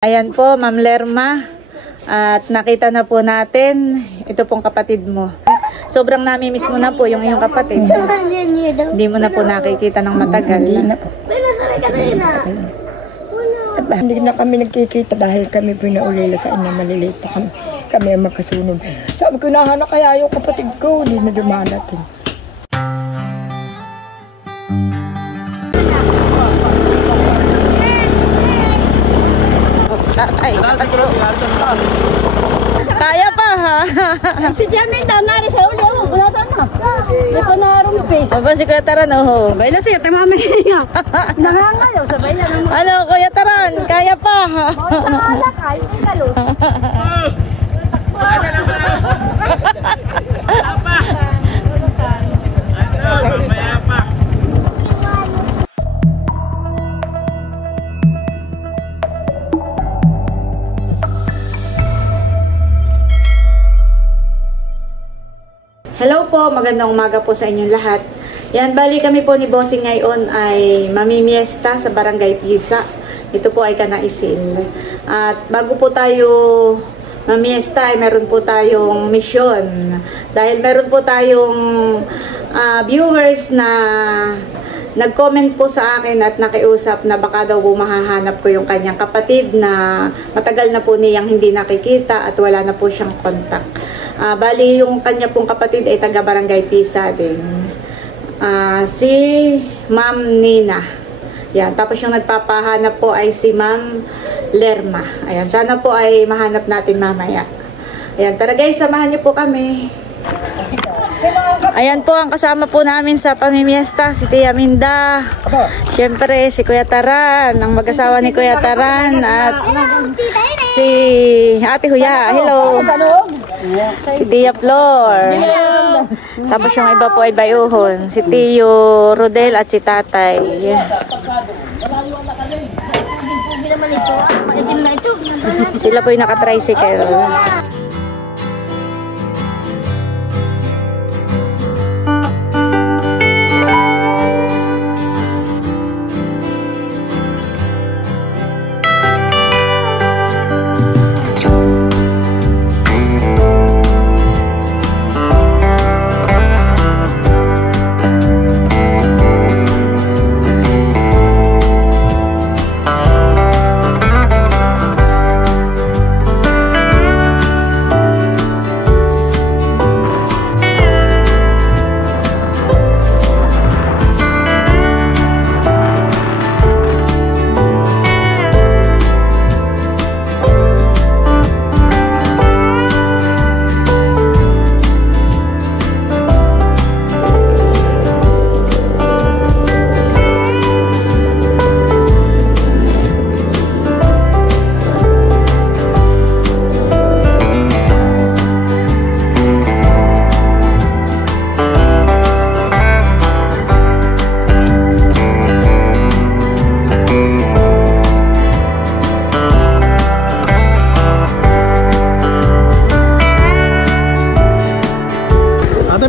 Ayan po, Ma'am Lerma. At nakita na po natin, ito pong kapatid mo. Sobrang namimiss mo na po yung iyong kapatid. Hindi mo na po nakikita ng matagal. Hindi na kami nagkikita dahil kami pinaulila sa inyo, maliliit pa kami. Kami ang magkasunod. Sabi ko, nahanap kaya yung kapatid ko, hindi na dumadating. Kaya pa ha? Si Jamin daw nari sa ulo. Wala sana. Hindi pa narumpi. Aba si Kuya Taran, oh. Sabay na siya, tamami niya. Nangangayaw, sabay na naman. Ano, Kuya Taran, kaya pa ha? Wala ka, hindi kalos. Hello po, magandang umaga po sa inyong lahat. Yan, bali kami po ni Bossing ngayon ay mamimiesta sa Barangay Pisa. Ito po ay Kanaisil. At bago po tayo mamiesta ay meron po tayong misyon. Dahil meron po tayong viewers na nag-comment po sa akin at nakiusap na baka daw po mahahanap ko yung kanyang kapatid na matagal na po niyang hindi nakikita at wala na po siyang kontak. Bali yung kanya pong kapatid ay taga Barangay Pisa din. Si Ma'am Nina. Yan. Tapos yung nagpapahanap po ay si Ma'am Lerma. Ayan. Sana po ay mahanap natin mamaya. Ayan. Tara guys, samahan niyo po kami. Ayan po ang kasama po namin sa pamimiesta, si Tia Minda. Siyempre si Kuya Taran, ang mag-asawa ni Kuya Taran at si Ate Huya. Hello. Si Tia Flor. Tapos yung iba po ay bayuhon, si Tio Rodel at si Tatay. Sila po yung naka-tricycle.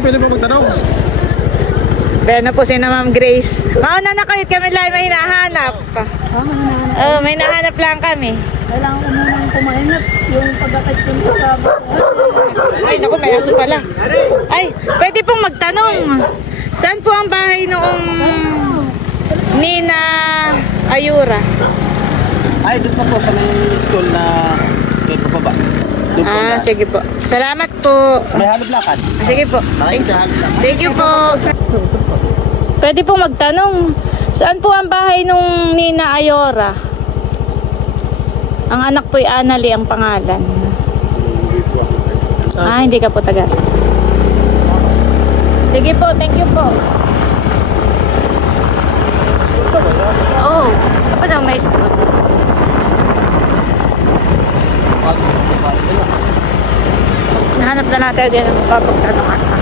Pwede po magtanong? Pero na po si Ma'am Grace. Mauna na kayo, kami lang may hinahanap. Oh, may hinahanap lang kami. Kailangan ko munang kumainat yung pagkakit ko sa Ay, naku, may aso pala. Ay, pwede pong magtanong. Saan po ang bahay noong Nina Ayura? Ay, doon pa po sa may school na doon pa ba? Sige po. Salamat po. May halog lakad. Sige po. Thank you po. Pwede pong magtanong. Saan po ang bahay nung Nina Ayora? Ang anak po ay Anali ang pangalan. Hindi ka po taga. Sige po, thank you po. Oh, ano may school? Nahanap na natin din ang papagtanong ata.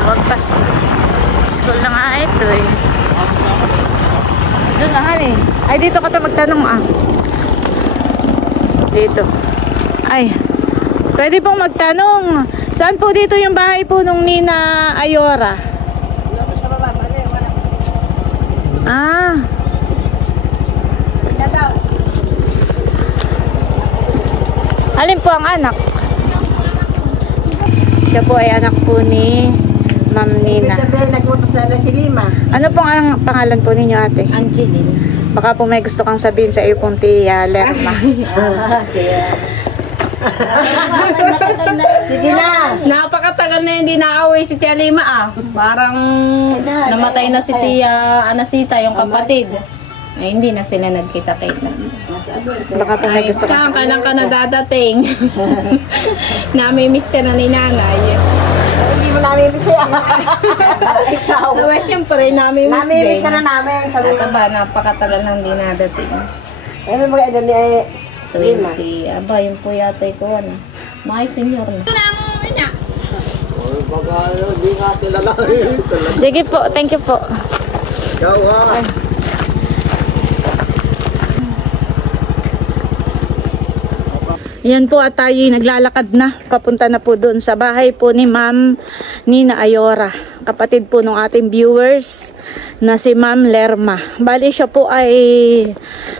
Wagpas. School na nga ito eh. Doon na han eh. Ay, dito ka ito magtanong Dito. Ay, pwede pong magtanong. Saan po dito yung bahay po nung Nina Ayora? Ah. Alin po ang anak? Siya po ay anak po ni Ma'am Nina. Sabihin, nag-utos na si Lima. Ano pong ang pangalan po ninyo, ate? Angeline. Baka po may gusto kang sabihin sa iyo pong tiya Lerma. Sige na. Napakatagal na hindi naaway si Tia Lima Parang namatay na si Tia Anasita, yung kapatid. Ay, hindi na sila nagkita-kita. Baka po may gusto kang Kailan ka na dadating? Namimiss ka na ni nanay. Hindi mo namin siya. Ikaw. Diba, siyempre, namimiss Namimiss din. ka na namin. Sabi At mo. aba, napakatagal nang hindi nadating. Ano mga edad ni Lima? 20. Aba, yun po yata ko. May senior na. Sige po, thank you po. Yan po at tayo naglalakad na. Papunta na po doon sa bahay po ni Ma'am Nina Ayora. Kapatid po ng ating viewers na si Ma'am Lerma. Bali siya po ay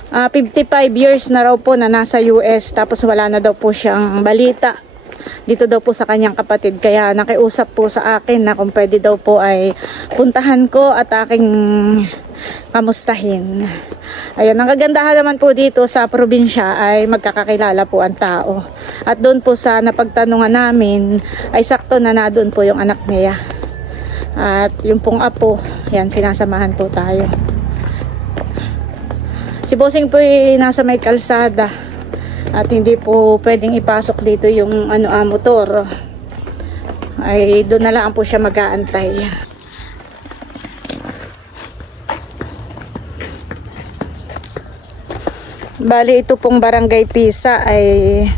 55 years na raw po na nasa US. Tapos wala na daw po siyang balita dito daw po sa kanyang kapatid. Kaya nakiusap po sa akin na kung pwede daw po ay puntahan ko at aking kamustahin. Ayun, ang kagandahan naman po dito sa probinsya ay magkakakilala po ang tao. At doon po sa napagtanungan namin ay sakto na doon po yung anak niya. At yung pong apo, yan sinasamahan po tayo. Si Bossing po ay nasa may kalsada at hindi po pwedeng ipasok dito yung motor. Ay doon na lang po siya mag-aantay. Bali ito pong Barangay Pisa ay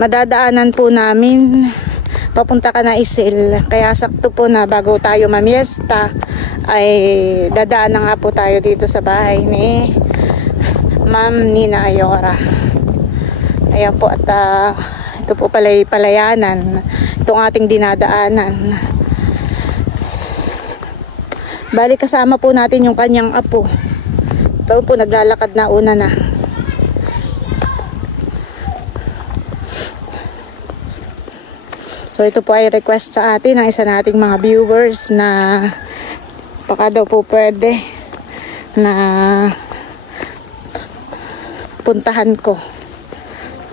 madadaanan po namin papunta ka na Isil. Kaya sakto po na bago tayo mamiesta ay dadaan na nga po tayo dito sa bahay ni Ma'am Nina Ayora. Ayan po at ito po palayanan itong ating dinadaanan. Bali kasama po natin yung kanyang apo. Ito po naglalakad na una na. So ito po ay request sa atin ng isa nating mga viewers na baka daw po pwede na puntahan ko.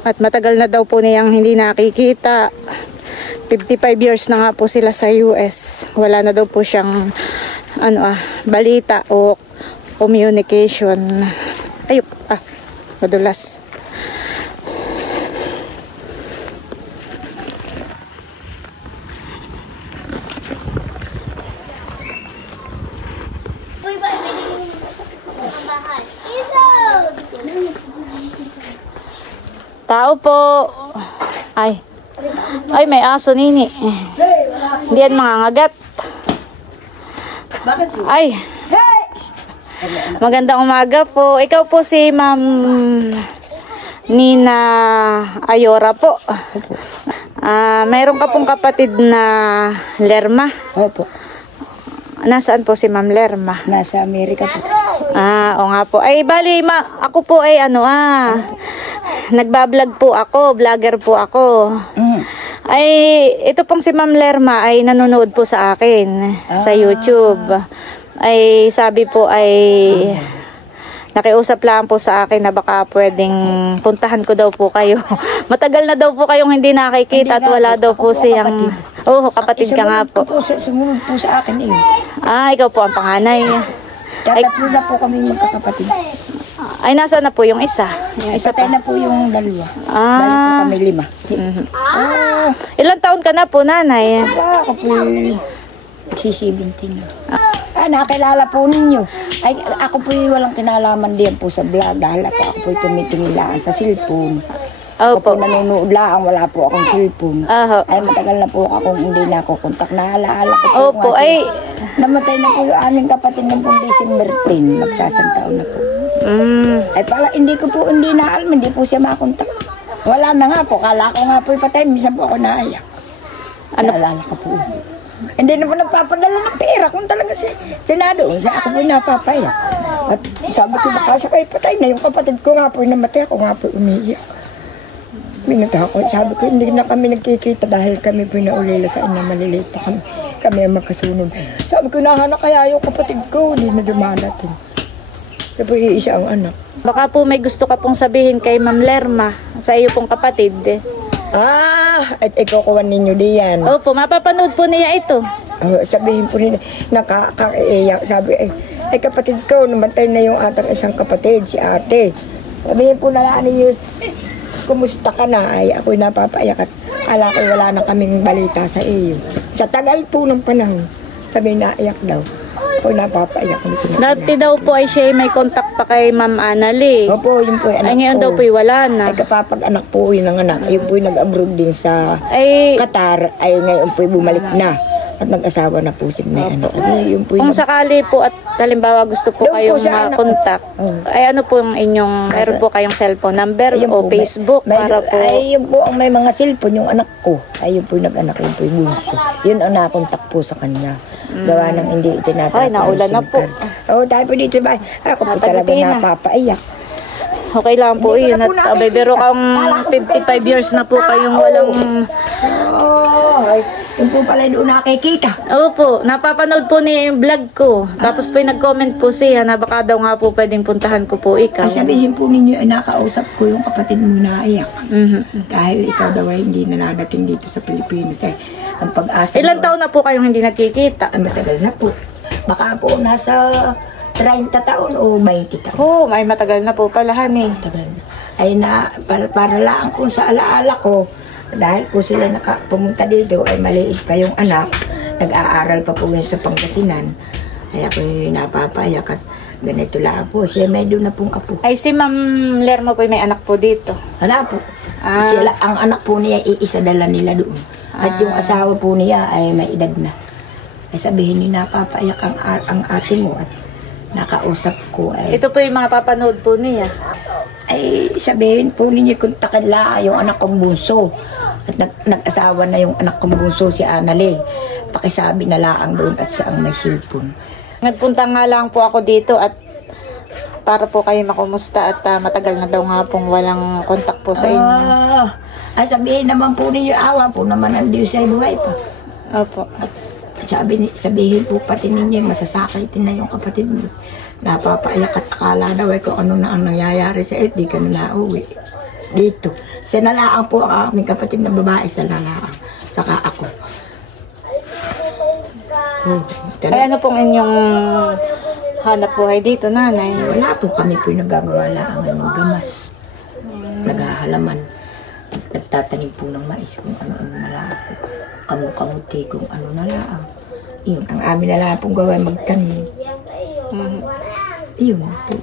At matagal na daw po niyang hindi nakikita. 55 years na nga po sila sa US. Wala na daw po siyang balita o communication. Ayup, madulas. Tao po. Ay, may aso nini. Hindi yan mangangagat. Ay. Magandang umaga po. Ikaw po si Ma'am Nina Ayora po. Mayroon ka pong kapatid na Lerma. Opo. Nasaan po si Ma'am Lerma? Nasa Amerika po. Oo nga po. Ay, bali, ako po ay nagbablog po ako, vlogger po ako. Ay, ito pong si Ma'am Lerma ay nanonood po sa akin sa YouTube. Ay, sabi po ay nakiusap lang po sa akin na baka pwedeng puntahan ko daw po kayo. Matagal na daw po kayong hindi nakikita at wala daw po siyang... kapatid ka nga po. Sumunod po sa akin eh. Ikaw po ang panganay. Tatlo na po kami magkakapatid. Ay, nasa na po yung isa? Yung isa Patay pa. na po yung dalawa. Bali po kami 5. Ilang taon ka na po, nanay? Ako po 17 na. Nakilala po ninyo. Ay, ako po walang kinalaman din po sa vlog dahil ako po tumitingin lang sa cellphone. Ako po Opo. nanonood lang, wala po akong cellphone. Ay, matagal na po akong hindi na ako kontak. Naalaala ko po. Opo, ay... Namatay na po yung aming kapatid ng pong December 10. Nagsasantaon na po. Ay pala, hindi na alam, hindi po siya makontak. Wala na nga po, kala ko nga po ipatay, minsan po ako naiyak. Naalala ko po. Hindi na po nagpapadala ng pera kung talaga sinado. Ako po napapayak. At sabi ko, baka siya kayo patay na yung kapatid ko nga po namatay, ako nga po umiiyak. Minunta ako, sabi ko, hindi na kami nagkikita dahil kami pinaulila sa inyo, maliliit pa kami. Kami ang magkasunod. Sabi ko, nahanap kaya yung kapatid ko, hindi na dumadating. Sabi ko, iisa ang anak. Baka po may gusto ka pong sabihin kay Ma'am Lerma sa iyo pong kapatid. At ikukuha ninyo diyan. Opo, mapapanood po niya ito. Sabihin po nila, nakakaiyak. Sabi, ay kapatid ko, namatay na yung atang isang kapatid, si ate. Sabihin po na ninyo, kumusta ka na? Ay, ako'y napapaiyak at kala ko wala na kaming balita sa iyo. Sa tagal po ng panahon, sabi naiyak daw. Ako'y napapaiyak. Dati daw po ay siya may contact pa kay Ma'am Annalie. Opo, yun po anak Ay ngayon ko. daw po wala na. Ay kapapag-anak po yun ang anak. Yun po nag-abroad din sa Ay Qatar. Ay ngayon po bumalik na. At nag-asawa na po siya na anak. Ay, yun po kung sakali po at halimbawa gusto po Doon po kayong siya, anak ko. ma-contact, ay ano po yung inyong, meron po kayong cellphone number Ayun o po, Facebook para po. Ay, yun po ang may mga cellphone, yung anak ko. Ay, yun po yung nag-anak, yun po yung bunso. Yun ang nakontak po sa kanya. Gawa ng hindi itinatapos. Ay, naulan na po. Oo, tayo po dito ba? Ako po talaga Natagpi na. napapaiyak. Okay lang po Hindi ko yun. na At po nakikita. abay, pero kung 55 years na po kayong walang... Ay, yun po pala doon nakikita. Opo, napapanood po niya yung vlog ko. Tapos po nag-comment po siya na baka daw nga po pwedeng puntahan ko po ikaw. Ay, sabihin po ninyo, ay nakausap ko yung kapatid mo na iyak. Mhm. Dahil ikaw daw ay hindi na nadating dito sa Pilipinas. Ay, ang pag-asa Ilan daw- taon na po kayong hindi nakikita? Ay, matagal na po. Baka po nasa 30 taon o 20 taon. Oh, may matagal na po pala, honey. Matagal na. Ay na, para lang kung sa alaala ko, dahil po sila pumunta dito, ay maliit pa yung anak, nag-aaral pa po yun sa Pangasinan. Ay ako napapayak at ganito lang po. Siya may doon na pong apo. Ay, si Ma'am Lerma po may anak po dito. Wala po. Ah. Sila, ang anak po niya, iisa dala nila doon. At yung asawa po niya ay may edad na. Ay sabihin niyo, napapayak ang ate mo at nakausap ko ay... Ito po yung mga papanood po niya. Ay sabihin po ninyo kung takala yung anak kong bunso. At nag-asawa na yung anak kong bunso, si Annalie. Pakisabi na laang doon at siya ang may cellphone. Nagpunta nga lang po ako dito at para po kayo makumusta at matagal na daw nga pong walang kontak po sa inyo. Ay sabihin naman po ninyo, awa po naman ang Diyos ay buhay pa. Opo. Sabihin po pati ninyo, masasakitin na yung kapatid mo. Napapaiyak at akala daw ay kung ano na ang nangyayari sa di ka na nauwi. Dito. Sa nalaang po ang aming kapatid na babae sa nalaang. Saka ako. Ay ano pong inyong hanap buhay dito, nanay? Wala po kami po nagagawa lang ng gamas. Naghahalaman. Nagtatanim po ng mais kung ano-ano na lang. Kamuti kung ano na lang. Yun, ang amin na lang pong gawin magtanim. Yun po.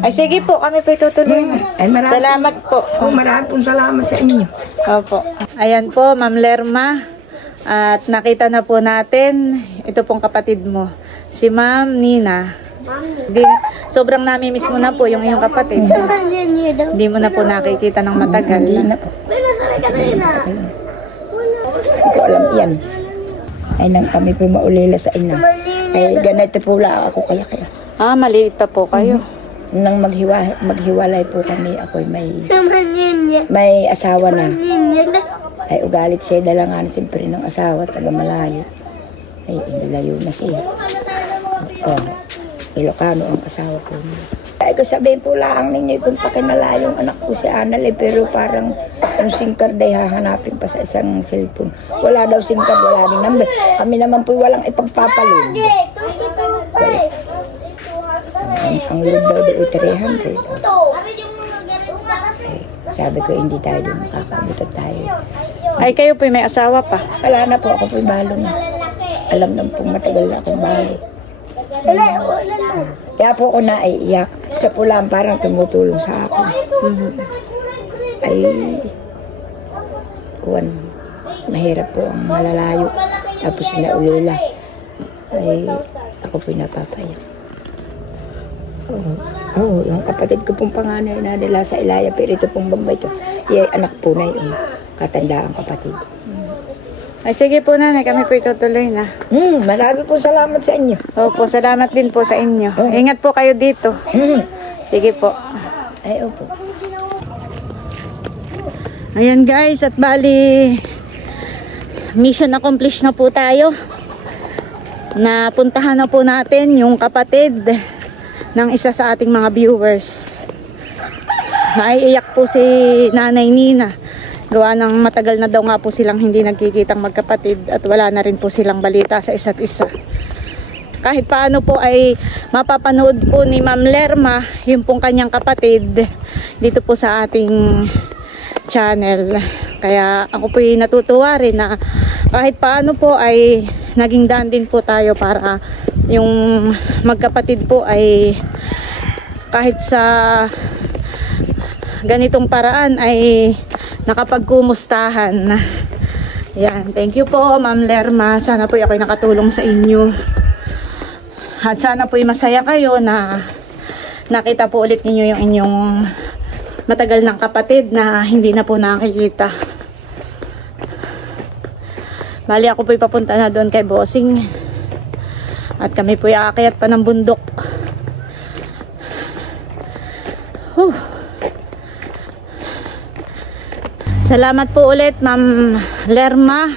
Ay sige po, kami po itutuloy na. Ay marami. Salamat po. Marami pong salamat sa inyo. Opo. Ayan po, Ma'am Lerma. At nakita na po natin, ito pong kapatid mo, si Ma'am Nina. Sobrang namimiss mo na po yung iyong kapatid. Hindi mo na po nakikita ng matagal. Hindi na po. Hindi ko alam yan. Ay nang kami po maulila sa inyo. Ay ganito po lang ako kaya. Ah, maliit pa po kayo. Nang maghiwalay po kami, ako'y may asawa na. Ay ugalit siya dalangan siyempre ng asawa, taga malayo. Ay indilayo na siya. Oh, Ilocano ang asawa ko. Ay ko sabihin po lang ninyo kung pakinala yung anak ko si Annalie, pero parang yung SIM card ay hahanapin pa sa isang cellphone. Wala daw SIM card, wala din number. Kami naman po walang ipagpapalin. Ang load daw doon 300. Sabi ko, hindi tayo doon makakabutot tayo. Ay, kayo po may asawa pa. Wala na po, ako po'y balo na. Alam na po, matagal na akong balo. Kaya po ako naiiyak. Sa pulang parang tumutulong sa akin. Ay, kuwan, mahirap po ang malalayo. Tapos naulila. Ay, ako po'y napapayak. Oo, yung kapatid ko pong panganay na nila sa Ilaya, pero ito pong bambay to. Yung anak po na yung katandaang kapatid. Ay, sige po nanay, kami po itutuloy na. Marami po salamat sa inyo. Opo, salamat din po sa inyo. Ingat po kayo dito. Sige po. Ay, opo. Ayan guys, at bali mission accomplished na po tayo. Napuntahan na po natin yung kapatid ng isa sa ating mga viewers. Naiiyak po si Nanay Nina. Gawa ng matagal na daw nga po silang hindi nagkikitang magkapatid at wala na rin po silang balita sa isa't isa. Kahit paano po ay mapapanood po ni Ma'am Lerma yung pong kanyang kapatid dito po sa ating channel. Kaya ako po ay natutuwa rin na kahit paano po ay naging daan din po tayo para yung magkapatid po ay kahit sa ganitong paraan ay nakapagkumustahan. Yan, thank you po Ma'am Lerma. Sana po ako'y nakatulong sa inyo. At sana po masaya kayo na nakita po ulit ninyo yung inyong matagal ng kapatid na hindi na po nakikita. Bali ako po'y papunta na doon kay Bossing. At kami po'y aakyat pa ng bundok. Salamat po ulit Ma'am Lerma.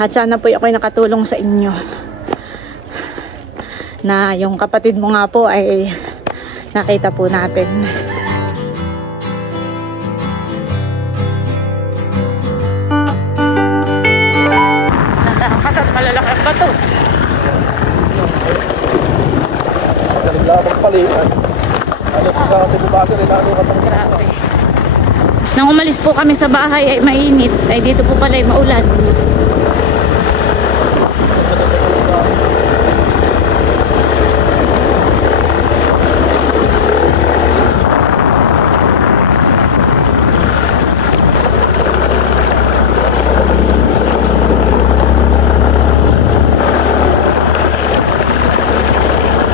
At sana po ako'y nakatulong sa inyo. Na yung kapatid mo nga po ay nakita po natin. Kasat malalaki ang bato. Naglalabang palitan. Ano kung kakatibubagin nila ano katang Grabe. Nang umalis po kami sa bahay ay mainit. Ay dito po pala ay maulan.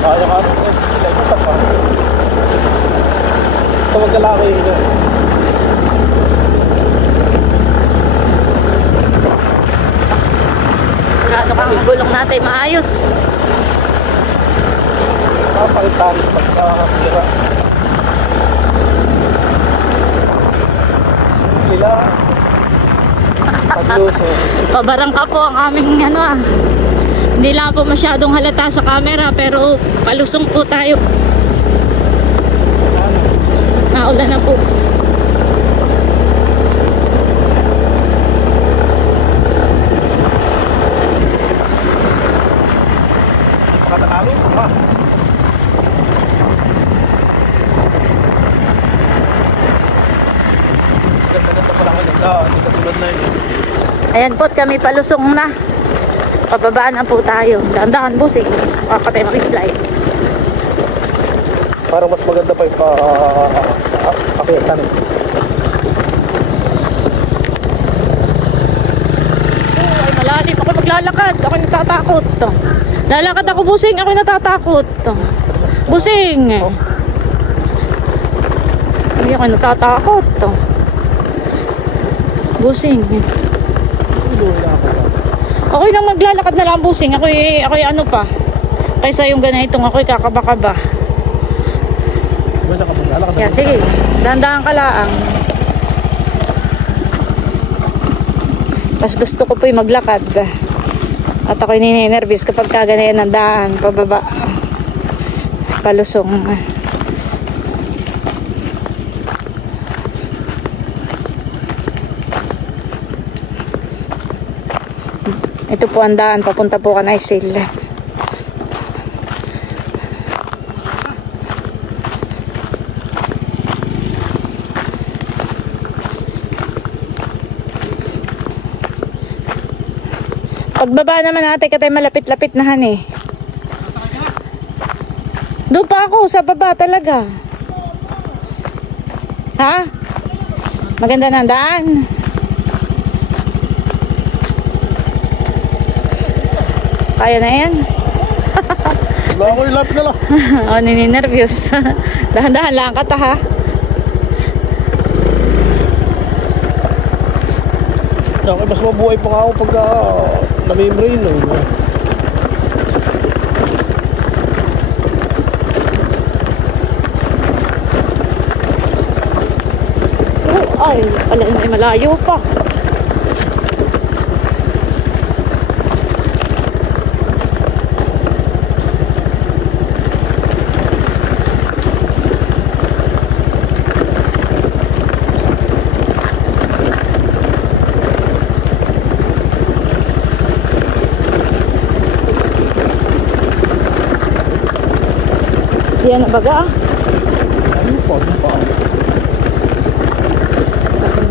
kaya ka rin yung sila yung tapa. Basta maglalaki yun. Sigurado kang gulong natin maayos. Kapalitan pagkakasira. Simple lang. Pagluso. Pabarangka po ang aming Hindi lang po masyadong halata sa camera pero palusong po tayo. Naulan na po. Makatakalo ito ha. Ganda na ito pala maganda. Hindi katulad na yun. Ayan po kami palusong na. Pababaan na po tayo. Dahan-dahan busing. Kakatay mag-fly. Parang mas maganda pa yung pakitan. Ay malalim. Ako maglalakad. Ako natatakot. Lalakad ako busing. Ako natatakot. Busing. Hindi ako natatakot. Busing. Ako'y nang maglalakad na lang busing. Ako'y ano pa. Kaysa yung ganitong ako'y kakaba-kaba. Yan, sige. Dahan-dahan ka lang. Mas gusto ko po'y maglakad. At ako'y nininervous kapag kaganayan ng daan. Pababa. Palusong. Ito po ang daan, papunta po Kanaysil. Pagbaba naman natin katay malapit-lapit na han eh. Doon pa ako, sa baba talaga. Ha? Maganda na ang daan. Kaya na yan. Wala ako yung lapit na lang. O, nininervyos. Dahan-dahan lang kata ha. Okay, mas mabuhay pa nga ako pagka namimrain. Ay, ala na malayo pa. Yan na baga ah. Ano po? Ano po?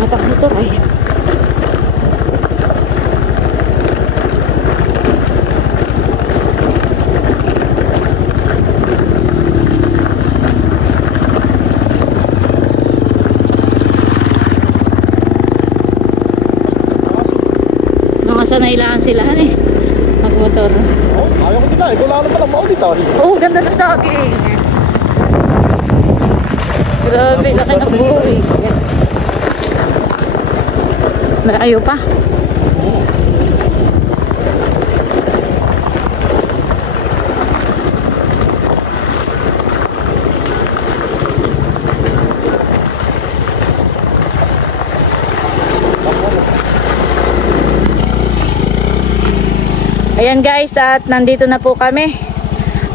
Matak motor ay. Mga sanay sila eh. Magmotor. Oh, ayaw ko nila. Ikaw lang pala maulit ah. Oh, ganda na saging. Grabe, laki ng buhay. Malayo pa. Ayan guys, at nandito na po kami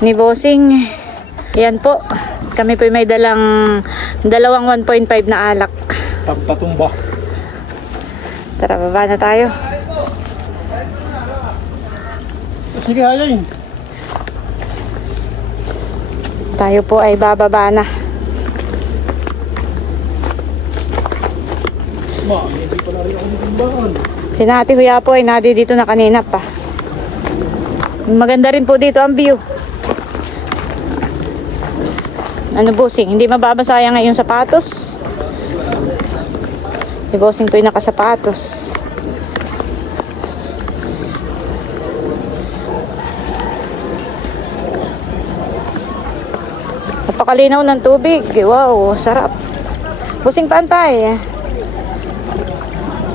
ni Bossing. Ayan po. Kami po may dalawang 1.5 na alak. Patumba. Tara, baba na tayo. Sige, hayain. Tayo po ay bababa na. Hindi pa na rin ako nitumbahan. Si Nati Huya po ay nadi dito na kanina pa. Maganda rin po dito ang view. Ano Bossing, hindi mababasaya ngayon sapatos. Si Bossing po yung nakasapatos. Napakalinaw ng tubig. Wow, sarap. Bossing pantay.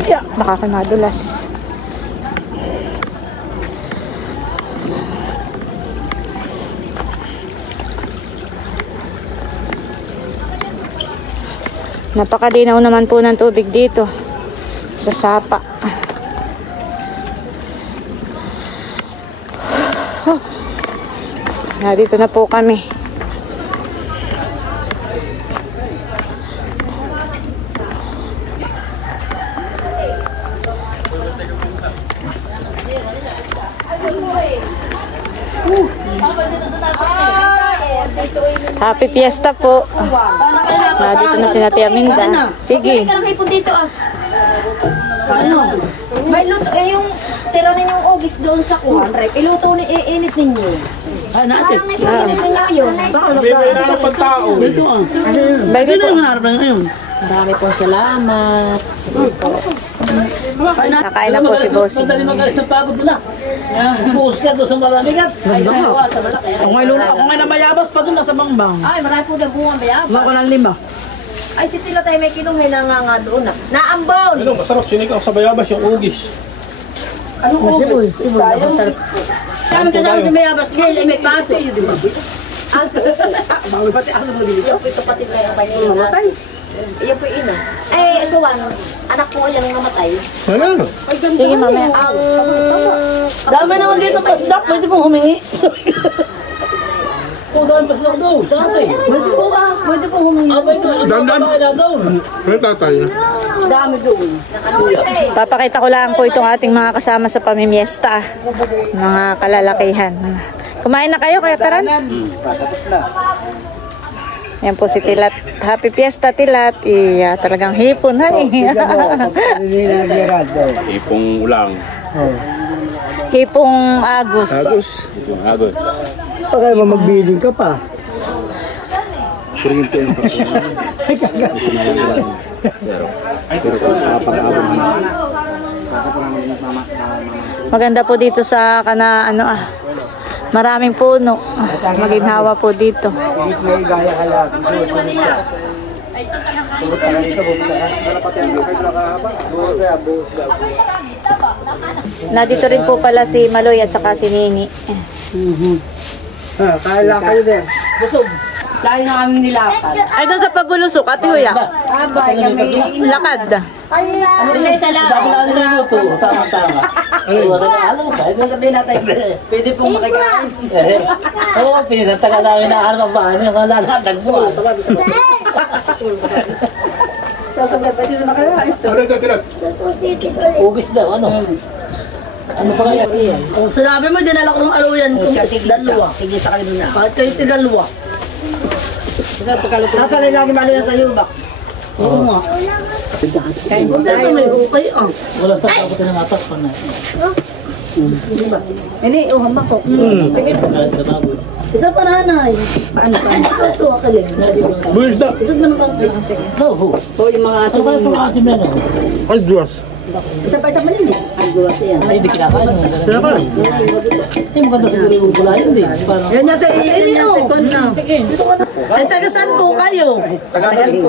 Yeah, baka kayo madulas. Napakalinaw naman po ng tubig dito sa Sapa. Dito na po kami. Happy Fiesta po. Dito na si Nati Aminda. Sige. Ano? May luto, yung tira ninyong ogis doon sa kuhan, right? Iluto ni iinit ninyo. Ay, natin. Parang iinit ninyo yun. Hindi may hinahanap ang tao. Dito ah. Sino ang hinahanap na ngayon? Marami pong salamat. Nakain na po si Bossing. Madali magalis ng pagod nila. Buhos ka doon sa malamigat. Ako ngayon na mayabas pa doon nasa bangbang. Ay, marami po na bunga bayabas. Wala ko ng lima. Ay, si Tila tayo may kinuhay na nga doon na. Naambon! Ano, masarap sinig ako sa bayabas yung ugis. Anong ogis? Kami kasama sa bayabas. Ngayon may paso. Bawal pati ako ng magiging. Yung po ito pati na yung kanyang mamatay. Iyan po yung ina. Eh, ito anak ko yan namatay. Ano? Sige, mamaya. Dami naman dito pa si Doc. Pwede pong humingi. Kung dahil pa sila doon, sa atin. Pwede pong humingi. Dandan. Ano tatay? Dami doon. Papakita ko lang po itong ating mga kasama sa pamimiesta. Mga kalalakihan. Kumain na kayo, kaya taran? Yan po si Tilat. Happy Fiesta, Tilat. Iya, talagang hipon, honey. Ipong ulang. Hipong Agus. Ipong agos. Pakay mo magbiling ka pa. Kuringin po yung Maganda po dito sa maraming puno. Maginhawa po dito. Nandito rin po pala si Maloy at saka si Nini. Kaya kayo din. Dahil nga kami nilakad. Ay, doon sa pabulusok, Ate Huya. Abay, kami Lakad. isa lang. Niluluto. Tama. Alam ka, ito sabihin natin. Pwede pong makikain. Oo, pinatagal namin na ano ba? Ano yung lalatag mo? Ugis daw, ano? Ano pa kaya? Oh, sinabi mo, dinala ko ng aluyan kung dalawa. Sige, sa kayo na. Kahit kayo tigalawa. Napalay lagi maluyan sa Ubax. Oo nga. Kain po tayo. May ukay, ah. Wala sa ako tinamatas pa na. Ini, uham ako. Isa pa nanay. Paano pa? Ito, akalig. Bulis na. Isang naman kang Oo. o yung mga aso. Ano kaya itong asim na no? Ay, Diyos. Isa pa malili. Ang guwas yan. Ay, hindi kinakain. Kinakain. Hindi maganda siguro yung gulay, hindi. Parang... Yan yata, ay, taga saan po kayo? Tagaling.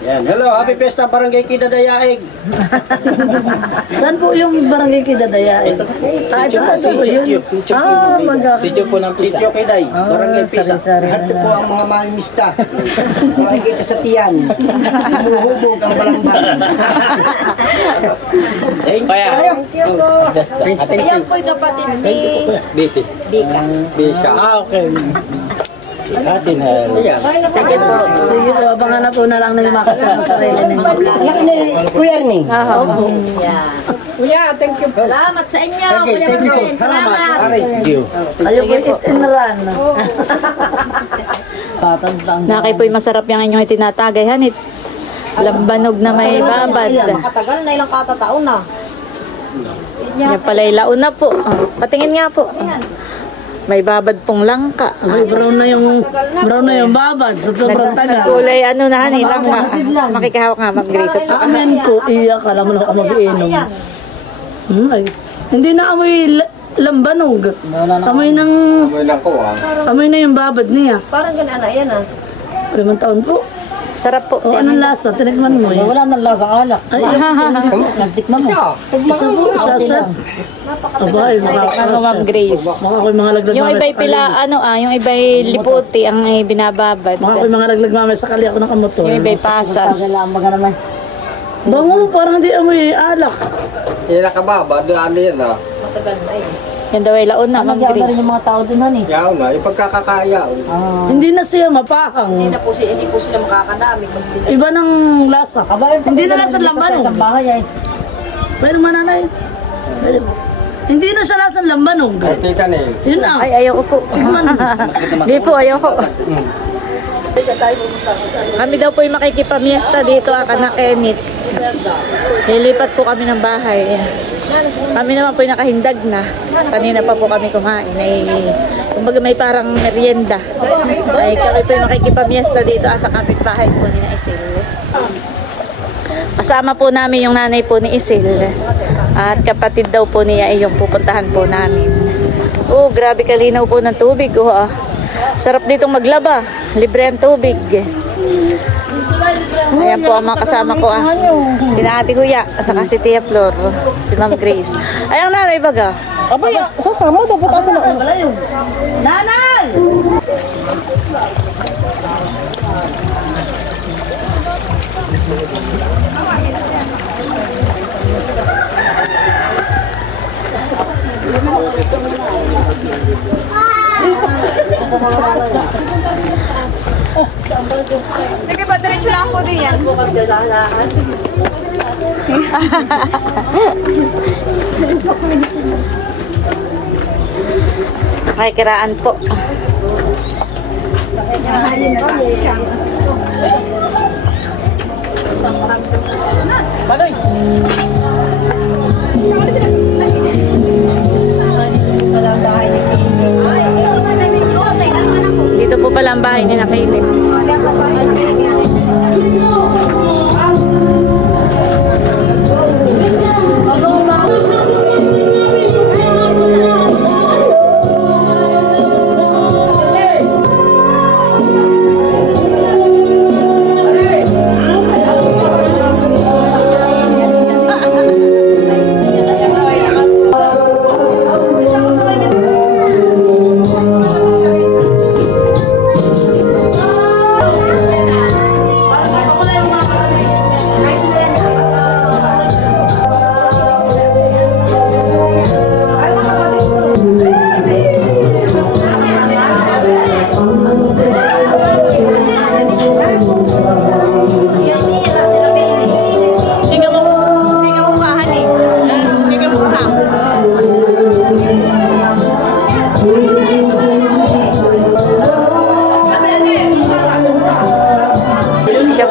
Yan. Hello, happy fiesta Barangay Kidadayaig. Saan po yung barangay Kidadayain? Sityo po ng pizza. Sityo Kiday. Barangay Pisa. Ito po ang mga mamimista. Makikita sa tiyan. Humuhubog ang balangban. Kaya. Yan po'y kapatid ni Biti. Dika. Bika. Okay. Atin Sige po. Sige po, abangan na po na lang na yung makita ng sarili ninyo. Anak ni Kuya Ernie. Yan. Salamat sa inyo, Kuya Marvin. Salamat. Ayaw po eat and run. Nakay po'y masarap yung inyong itinatagay, hanit. Lambanog na may babad. Matagal na ilang katataon na. Yan pala ilaon na po. Patingin nga po. May babad pong langka. Ay, brown na yung babad sa sobrang tagal. Kulay ano na hanit. Makikahawak nga, Ma'am Grace. Amen ko, iyak ka lang mo ako mag-iinom. Ay, hindi na amoy lambanog. Amoy ng... Amoy na yung babad niya. Parang ganaan na yan ah. 5 taon po. Sarap po. O, anong lasa? Tinikman mo yun. Wala nang lasang alak. Ay, Nagtikman mo. isa po, isa. Abay, Ano, Ma'am Grace? Baka ako'y mga laglag Yung mamay iba'y sa kali. pila, yung iba'y liputi ang binababad. Baka ako'y mga laglag mamay sa kali ako ng kamotor. Yung iba'y pasas. Bango, parang hindi amoy alak. Hindi nakababa. Doon yan ah. Matagal na eh. Yan daw ay laon na, Ma'am Grace. mga tao din han eh. Yaw na. Yung pagkakakaya. Hindi na siya mapahang. Hindi po sila makakadami pag sila. Iba ng lasa. Hindi na lasa lambanog. Sa bahay ay. Pwede mananay. Hindi na siya lasa lambanog. Kita na yun. Yun na. Ay, ayoko po. Di po, ayoko. Kami daw po yung makikipamiesta dito, Kana Kenit. Lilipat po kami ng bahay. Kami naman po yung nakahindag na. Kanina pa po kami kumain. Kumbaga may parang merienda. Ay kami po yung makikipamiesta dito sa kapitbahay po ni Isil. Kasama po namin yung nanay po ni Isil. At kapatid daw po niya ay yung pupuntahan po namin. Oh, grabe kalinaw po ng tubig. Sarap ditong maglaba. Libre ang tubig. Ayan po ang mga kasama ko Sina Ate Huya, saka si Tia Flor, si Ma'am Grace. Ayang nanay baga. Abay, sasama dapat ako na. Nanay! Sige pa, diretso lang ako din yan. Nakikiraan po. Balay! Dito po pala ang bahay ni Nakailim.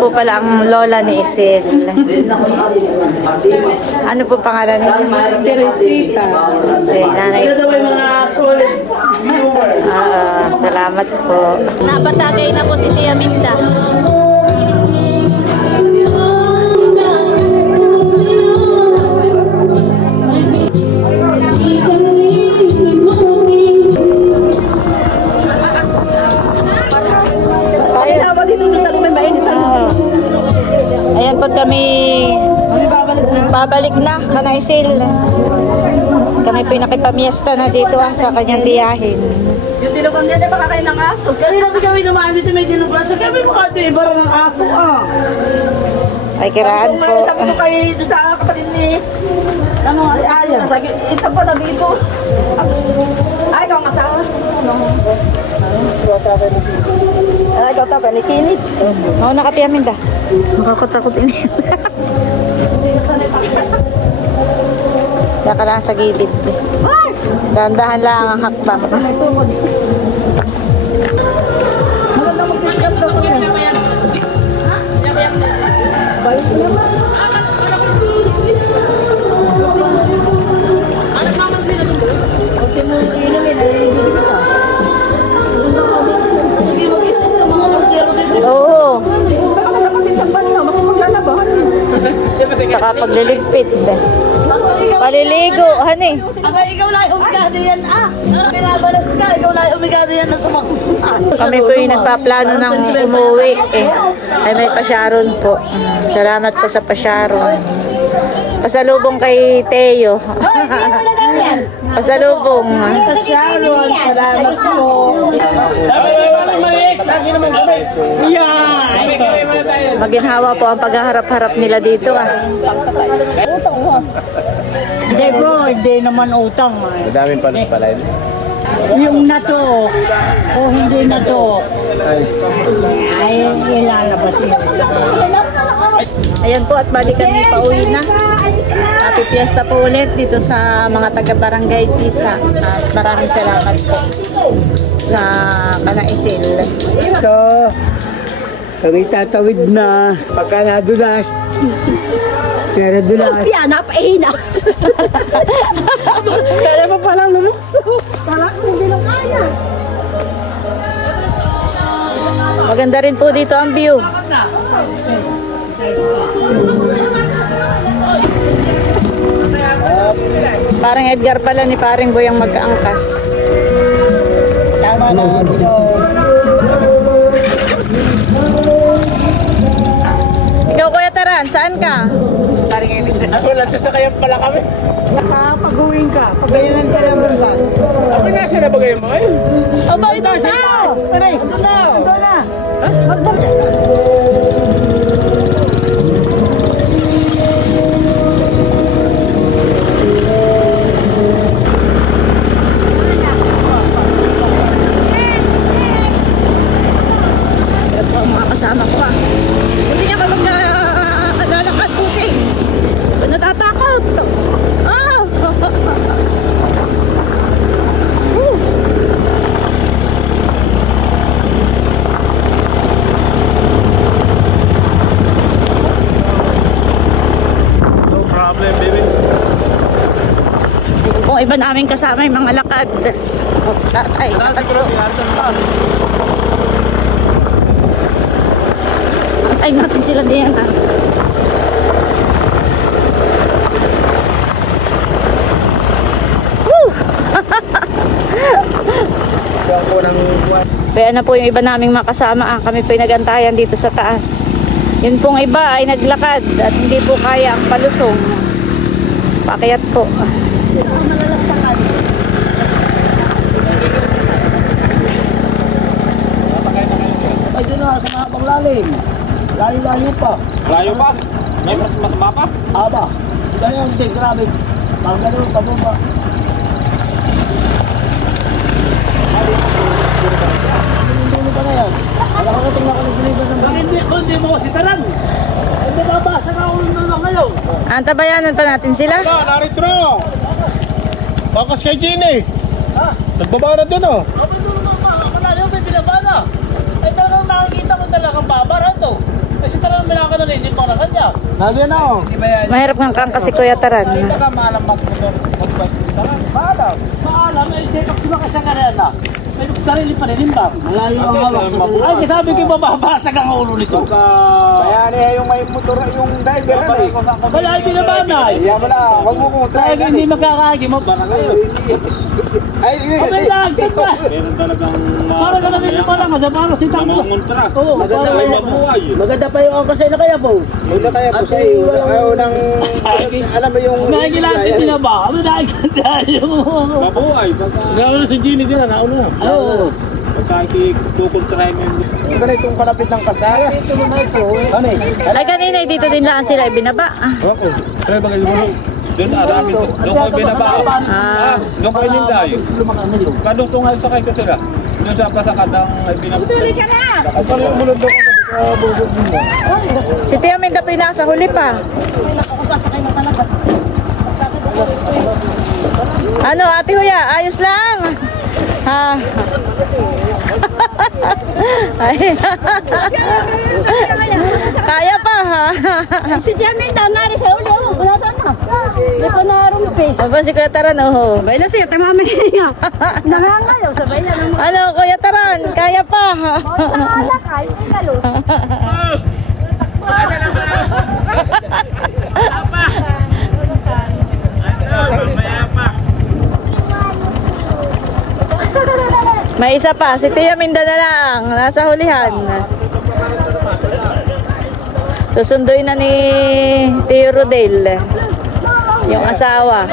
po pala ang lola ni Isil. Ano po pangalan niya? Teresita. Si nanay. Ito daw yung mga solid viewer. Salamat po. Napatagay na po si Tia Minda. Ayan po kami babalik na Kanaisil. Kami pinakipamiesta na dito sa kanyang biyahin. Yung dinugan niya, di ba kakain ng aso? Kanina kami dumaan dito, may dinugan. Sabi kami mukha ito, iba ng aso Ay, kiraan po. Sabi ko kayo doon sa kapatid ni Ayan. Sabi, isa pa na dito. Ay, ikaw ang asawa. Ay, ikaw tapos ni Kinit. Oo, nakatiyamin da. Nakakatakot ini. Daka lang sa gilid. Dahan-dahan lang ang hakbang. Oo. Tsaka pagliligpit. Paliligo, honey. Aba, ikaw lang umigado yan, Pinabalas ka, ikaw lang umigado yan sa mga... Kami po yung nagpaplano ng umuwi. Ay may pasyaron po. Salamat po sa pasyaron. Pasalubong kay Teo. Pasalubong. Pasyaron, salamat po. Maginhawa po ang paghaharap-harap nila dito. Hindi po, hindi naman utang. Madaming panos pala yun. Yung nato, o hindi nato, ay ilalabas yun. Ayan po at balik kami pauwi na. Happy Fiesta po ulit dito sa mga taga-barangay Pisa. At maraming salamat po sa Kanaisil. Ito, kami tatawid na pagka nadulas. Pero dulas. Yan, napahina. Kaya pa palang lumukso. Parang hindi na kaya. Maganda rin po dito ang view. Parang Edgar pala ni paring Boy ang magkaangkas. Tama na ito. Ikaw Kuya Taran, saan ka? Wala sa kaya pala kami. Pag-uwing ka, pag ganyan ka naman ba? Ako nasa na bagay mo ngayon? Aba, ito na! Aray, ito na. Ito po ang mga kasama ko Hindi niya ka magkalalakad pusing. Natatakot. Oh! No problem, baby. Kung iba namin kasama yung mga lakad. Ay, ay natin sila diyan Kaya na po yung iba naming makasama. Kami po yung nagantayan dito sa taas. Yun pong iba ay naglakad at hindi po kaya ang palusong. Pakyat po. Ay, doon na, sa mga panglalim. Layo-layo pa. Layo pa? May mas masama pa? Aba, ganyan yung ting, grabe. Pang ganun, pababa. Hindi pa na yan. Wala ko natin nakalagaliban ng Pag hindi mo kasi taran. Ay, nababasa ka ulo na lang ngayon. Antabayanan pa natin sila. Narito na. Bakas kay Gini. Nagbaba na din oh. Ako doon na, malayo may binabana. Ay, talagang nakikita ko talagang babara to. Kasi talagang Lagi na oh. Mahirap nga kang kasi Kuya Taran. Maalam, may sepak sila ka sa karena. May sarili pa rin ba? Malayo ang hawak. Ay, sabi ko mababasag ang ulo nito. Kaya niya yung may motor, yung driver na eh. Wala, hindi na banay. Kaya wala, huwag mo kong try Kaya hindi magkakagi mo. Ay, Abay lang, ba? Para ka namin yung parang, para si Tango. Oo, maganda para kayo mabuhay. Maganda pa yung angkasay na kaya, boss. Huwag na kaya, boss. Ayaw nang, alam mo yung... nagilasin nila ba? Ano nakikita yung... Mabuhay. Nauna si Ginny din na, nauna na. Oo. Pagkakikukontrahin mo yung... Maganda itong palapit ng kasaya. Ito naman ito. Ano eh? Ay, kanina dito din lang sila ibinaba. Oo. Kaya bagay mo lang. Doon aramin, doon ko binaba. Doon ko ininday. Kadong tungay sakay ko sila. Doon sa pasakadang binaba. Tuloy ka na! Si Tia Minda po yung nasa huli pa. Ano, Ate Huya, ayos lang. Ha. Ay. Kaya pa ha. Si Jermaine daw nari sa uli. Wala saan na. May panarumpi. Aba si Kuya Taran, oh. Sabay na siya, tamamay niya. Nangangayaw, sabay na naman. Ano, Kuya Taran, kaya pa ha. Nakakay, kalo. May isa pa, si Tia Minda na lang, nasa hulihan. Susunduin na ni Tio Rodel, yung asawa.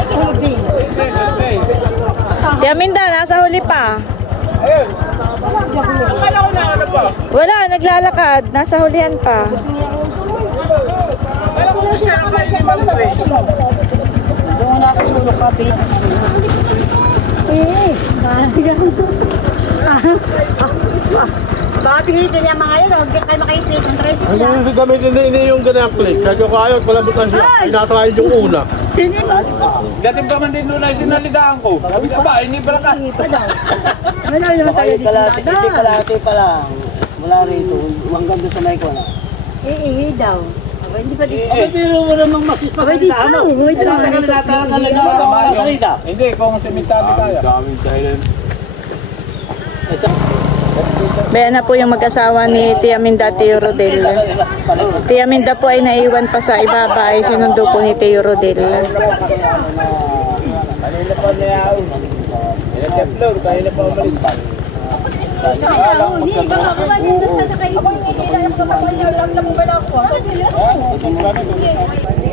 Tia Minda, nasa huli pa. Wala, naglalakad, nasa hulihan pa. Baka pilitin niya mga yun, huwag kayo makipit ng traffic Hindi lang. yung gamitin na yung ganang click. Sabi ko ayaw, malabot lang siya. Pinatakayin yung una. Dating pa man din doon ay sinaligaan ko. Sabi ka ba, hindi pala ka. Ano naman tayo dito na? Hindi kalahati pa lang. Wala rito. Hanggang doon sa may ko na. Daw. Aba, hindi pa dito. Abay, pero mo namang masispasalita mo. Kailangan ka nila mga salita. Hindi, kung simitado kaya. Daming dahilan. Bayan na po yung mag-asawa ni Tia Minda at Tio Rodel. Si Tia Minda po ay naiwan pa sa ibaba ay sinundo po ni Tio Rodel. Kanina pa niya ako. Pinag-upload. Kanina pa umalis.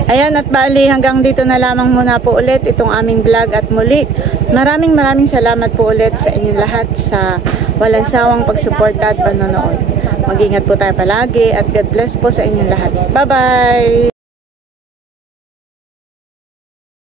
Ayan at bali hanggang dito na lamang muna po ulit itong aming vlog at muli maraming salamat po ulit sa inyong lahat sa walang sawang pagsuporta at panonood. Mag-ingat po tayo palagi at God bless po sa inyong lahat. Bye bye!